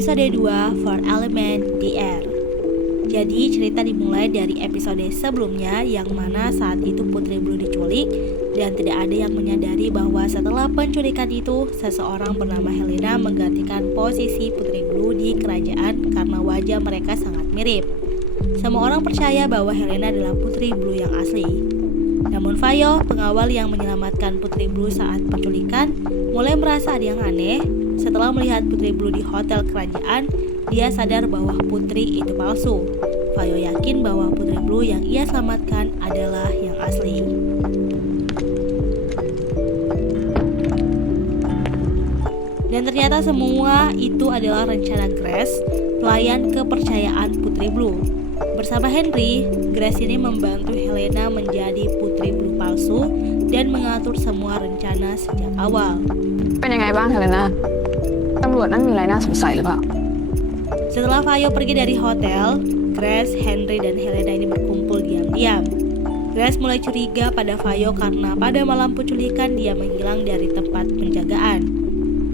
episode 2 For Element The Air. Jadi cerita dimulai dari episode sebelumnya yang mana saat itu Putri Blue diculik dan tidak ada yang menyadari bahwa setelah penculikan itu seseorang bernama Helena menggantikan posisi Putri Blue di kerajaan karena wajah mereka sangat mirip. Semua orang percaya bahwa Helena adalah Putri Blue yang asli. Namun Fayo, pengawal yang menyelamatkan Putri Blue saat penculikan, mulai merasa ada yang aneh. Setelah melihat Putri Blue di hotel kerajaan, dia sadar bahwa Putri itu palsu. Fayo yakin bahwa Putri Blue yang ia selamatkan adalah yang asli. Dan ternyata semua itu adalah rencana Grace, pelayan kepercayaan Putri Blue. Bersama Henry, Grace ini membantu Helena menjadi Putri Blue palsu dan mengatur semua rencana sejak awal. เป็นยังไงบ้างเฮเลนาตำรวจนั่นมีอะไรน่าสงสัยหรือเปล่า Setelah Fayo pergi dari hotel, Grace, Henry, dan Helena ini berkumpul diam-diam. Grace mulai curiga pada Fayo karena pada malam penculikan dia menghilang dari tempat penjagaan.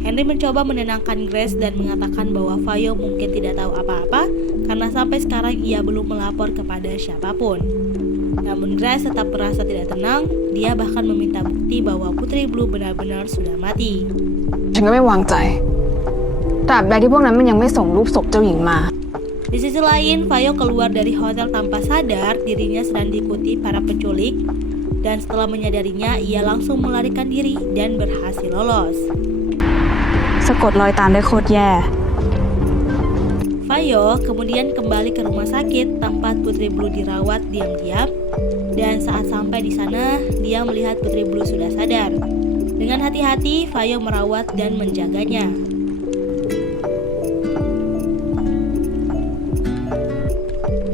Henry mencoba menenangkan Grace dan mengatakan bahwa Fayo mungkin tidak tahu apa-apa karena sampai sekarang ia belum melapor kepada siapapun. Namun Grace tetap merasa tidak tenang, dia bahkan meminta bukti bahwa Putri Blue benar-benar sudah mati. ฉันก็ไม่วางใจตราบใดที่พวกนั้นมันยังไม่ส่งรูปศพเจ้าหญิงมา Di sisi lain, Fayo keluar dari hotel tanpa sadar dirinya sedang diikuti para penculik dan setelah menyadarinya, ia langsung melarikan diri dan berhasil lolos. สะกดรอยตามได้โคตรแย่ Fayo kemudian kembali ke rumah sakit tempat Putri Blue dirawat diam-diam dan saat sampai di sana, dia melihat Putri Blue sudah sadar. Dengan hati-hati, Fayo merawat dan menjaganya.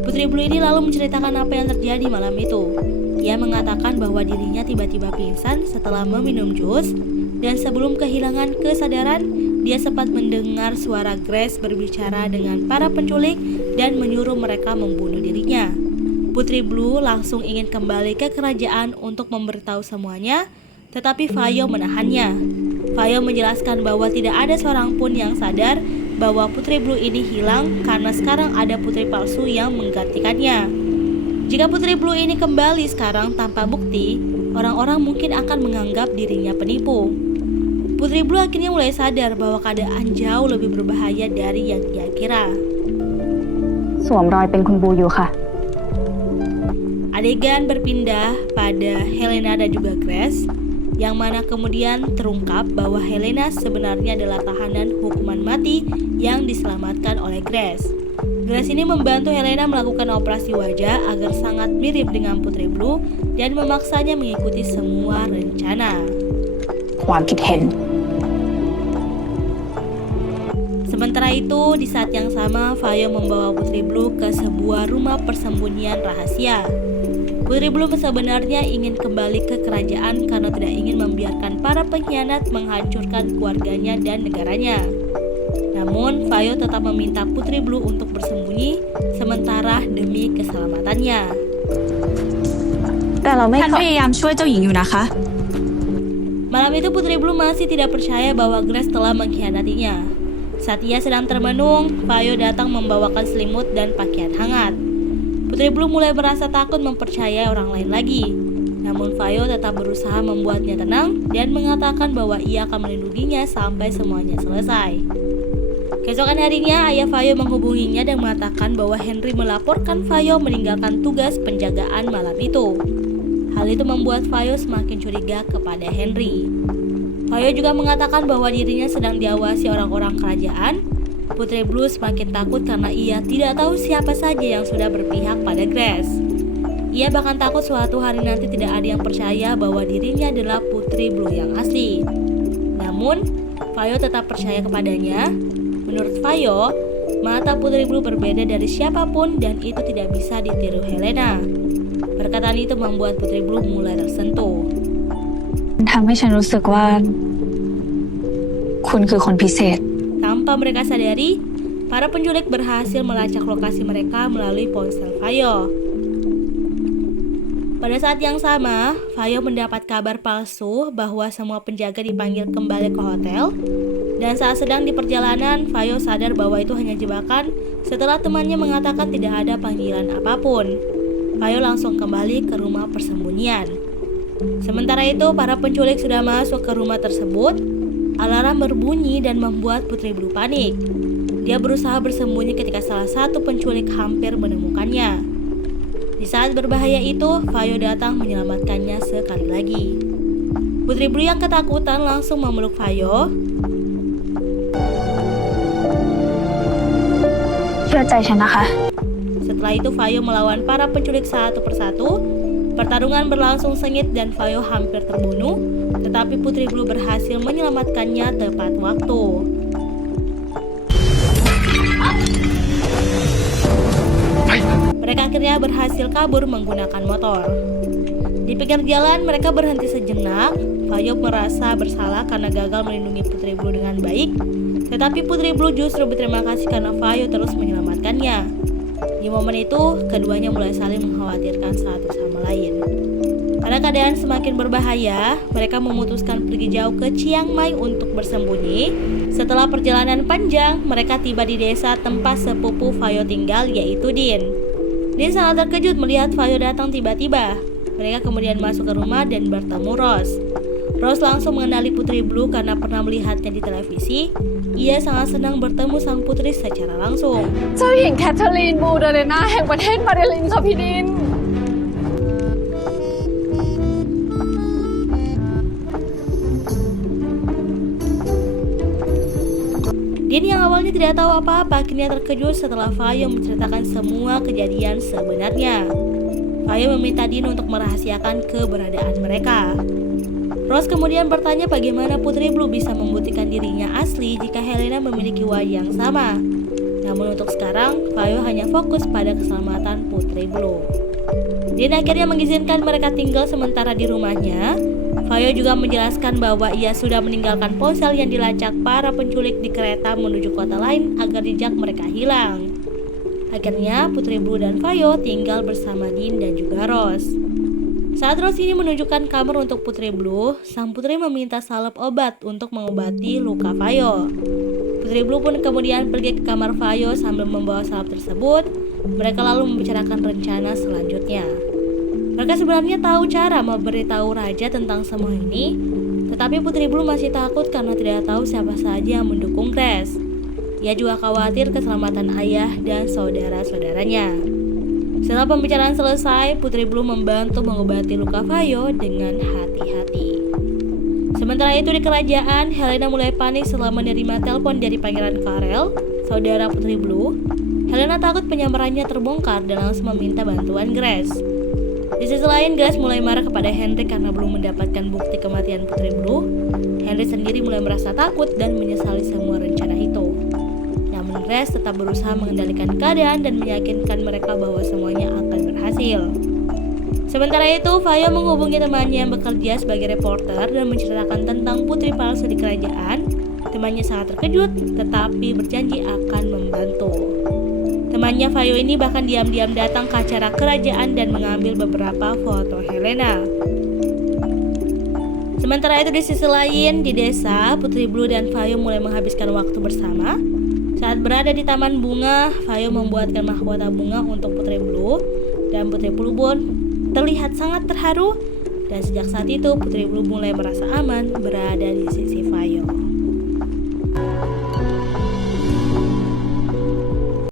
Putri Blue ini lalu menceritakan apa yang terjadi malam itu. Ia mengatakan bahwa dirinya tiba-tiba pingsan setelah meminum jus dan sebelum kehilangan kesadaran, dia sempat mendengar suara Grace berbicara dengan para penculik dan menyuruh mereka membunuh dirinya. Putri Blue langsung ingin kembali ke kerajaan untuk memberitahu semuanya, tetapi Fayo menahannya. Fayo menjelaskan bahwa tidak ada seorang pun yang sadar bahwa Putri Blue ini hilang karena sekarang ada putri palsu yang menggantikannya. Jika Putri Blue ini kembali sekarang tanpa bukti, orang-orang mungkin akan menganggap dirinya penipu. Putri Blue akhirnya mulai sadar bahwa keadaan jauh lebih berbahaya dari yang dia kira. สวมรอยเป็นคุณบูอยู่ค่ะ Adegan berpindah pada Helena dan juga Grace, yang mana kemudian terungkap bahwa Helena sebenarnya adalah tahanan hukuman mati yang diselamatkan oleh Grace. Grace ini membantu Helena melakukan operasi wajah agar sangat mirip dengan Putri Blue dan memaksanya mengikuti semua rencana. ความคิดเห็น Sementara itu, di saat yang sama, Fayo membawa Putri Blue ke sebuah rumah persembunyian rahasia. Putri Blue sebenarnya ingin kembali ke kerajaan karena tidak ingin membiarkan para pengkhianat menghancurkan keluarganya dan negaranya. Namun, Fayo tetap meminta Putri Blue untuk bersembunyi sementara demi keselamatannya. แต่เราไม่ ฉันพยายามช่วยเจ้าหญิงอยู่นะคะ Malam itu Putri Blue masih tidak percaya bahwa Grace telah mengkhianatinya. Saat ia sedang termenung, Fayo datang membawakan selimut dan pakaian hangat. Putri Blue mulai merasa takut mempercayai orang lain lagi. Namun Fayo tetap berusaha membuatnya tenang dan mengatakan bahwa ia akan melindunginya sampai semuanya selesai. Keesokan harinya, ayah Fayo menghubunginya dan mengatakan bahwa Henry melaporkan Fayo meninggalkan tugas penjagaan malam itu. Hal itu membuat Fayo semakin curiga kepada Henry. Fayo juga mengatakan bahwa dirinya sedang diawasi orang-orang kerajaan. Putri Blue semakin takut karena ia tidak tahu siapa saja yang sudah berpihak pada Grace. Ia bahkan takut suatu hari nanti tidak ada yang percaya bahwa dirinya adalah Putri Blue yang asli. Namun, Fayo tetap percaya kepadanya. Menurut Fayo, mata Putri Blue berbeda dari siapapun dan itu tidak bisa ditiru Helena. Perkataan itu membuat Putri Blue mulai tersentuh. ทำให้ฉันรู้สึกว่าคุณคือคนพิเศษ Tanpa mereka sadari, para penculik berhasil melacak lokasi mereka melalui ponsel Fayo. Pada saat yang sama, Fayo mendapat kabar palsu bahwa semua penjaga dipanggil kembali ke hotel Dan saat sedang di perjalanan, Fayo sadar bahwa itu hanya jebakan setelah temannya mengatakan tidak ada panggilan apapun. Fayo langsung kembali ke rumah persembunyian. Sementara itu, para penculik sudah masuk ke rumah tersebut. Alarm berbunyi dan membuat Putri Blue panik. Dia berusaha bersembunyi ketika salah satu penculik hampir menemukannya. Di saat berbahaya itu, Fayo datang menyelamatkannya sekali lagi. Putri Blue yang ketakutan langsung memeluk Fayo. เชื่อใจฉันนะคะ Setelah itu Fayo melawan para penculik satu persatu. Pertarungan berlangsung sengit dan Fayo hampir terbunuh, tetapi Putri Blue berhasil menyelamatkannya tepat waktu. Mereka akhirnya berhasil kabur menggunakan motor. Di pinggir jalan mereka berhenti sejenak. Fayo merasa bersalah karena gagal melindungi Putri Blue dengan baik, tetapi Putri Blue justru berterima kasih karena Fayo terus menyelamatkannya. Di momen itu, keduanya mulai saling mengkhawatirkan satu sama lain. Karena keadaan semakin berbahaya, mereka memutuskan pergi jauh ke Chiang Mai untuk bersembunyi. Setelah perjalanan panjang, mereka tiba di desa tempat sepupu Fayo tinggal, yaitu Din. Din sangat terkejut melihat Fayo datang tiba-tiba. Mereka kemudian masuk ke rumah dan bertemu Rose. Rose langsung mengenali Putri Blue karena pernah melihatnya di televisi. Ia sangat senang bertemu sang putri secara langsung. เจ้าหญิงแคทเธอรีนบูเดเรนาแห่งประเทศมาเดลินค่ะพี่ดิน Din yang awalnya tidak tahu apa-apa akhirnya terkejut setelah Fayo menceritakan semua kejadian sebenarnya. Fayo meminta Din untuk merahasiakan keberadaan mereka. Rose kemudian bertanya bagaimana Putri Blue bisa membuktikan dirinya asli jika Helena memiliki wajah yang sama. Namun untuk sekarang, Fayo hanya fokus pada keselamatan Putri Blue. Din akhirnya mengizinkan mereka tinggal sementara di rumahnya. Fayo juga menjelaskan bahwa ia sudah meninggalkan ponsel yang dilacak para penculik di kereta menuju kota lain agar jejak mereka hilang. Akhirnya Putri Blue dan Fayo tinggal bersama Din dan juga Rose. Saat Rose ini menunjukkan kamar untuk Putri Blue, sang putri meminta salep obat untuk mengobati luka Fayo. Putri Blue pun kemudian pergi ke kamar Fayo sambil membawa salep tersebut. Mereka lalu membicarakan rencana selanjutnya. Mereka sebenarnya tahu cara memberitahu raja tentang semua ini, tetapi Putri Blue masih takut karena tidak tahu siapa saja yang mendukung Grace. Ia juga khawatir keselamatan ayah dan saudara-saudaranya. Setelah pembicaraan selesai, Putri Blue membantu mengobati luka Fayo dengan hati-hati. Sementara itu di kerajaan, Helena mulai panik setelah menerima telepon dari Pangeran Karel, saudara Putri Blue. Helena takut penyamarannya terbongkar dan langsung meminta bantuan Grace. Di sisi lain, Grace mulai marah kepada Henry karena belum mendapatkan bukti kematian Putri Blue. Henry sendiri mulai merasa takut dan menyesali semua rencana itu. Namun Grace tetap berusaha mengendalikan keadaan dan meyakinkan mereka bahwa semuanya akan berhasil. Sementara itu, Fayo menghubungi temannya yang bekerja sebagai reporter dan menceritakan tentang putri palsu di kerajaan. Temannya sangat terkejut, tetapi berjanji akan membantu. Temannya Fayo ini bahkan diam-diam datang ke acara kerajaan dan mengambil beberapa foto Helena. Sementara itu di sisi lain, di desa, Putri Blue dan Fayo mulai menghabiskan waktu bersama. Saat berada di taman bunga, Fayo membuatkan mahkota bunga untuk Putri Blue. Dan Putri Blue pun terlihat sangat terharu. Dan sejak saat itu, Putri Blue mulai merasa aman berada di sisi Fayo.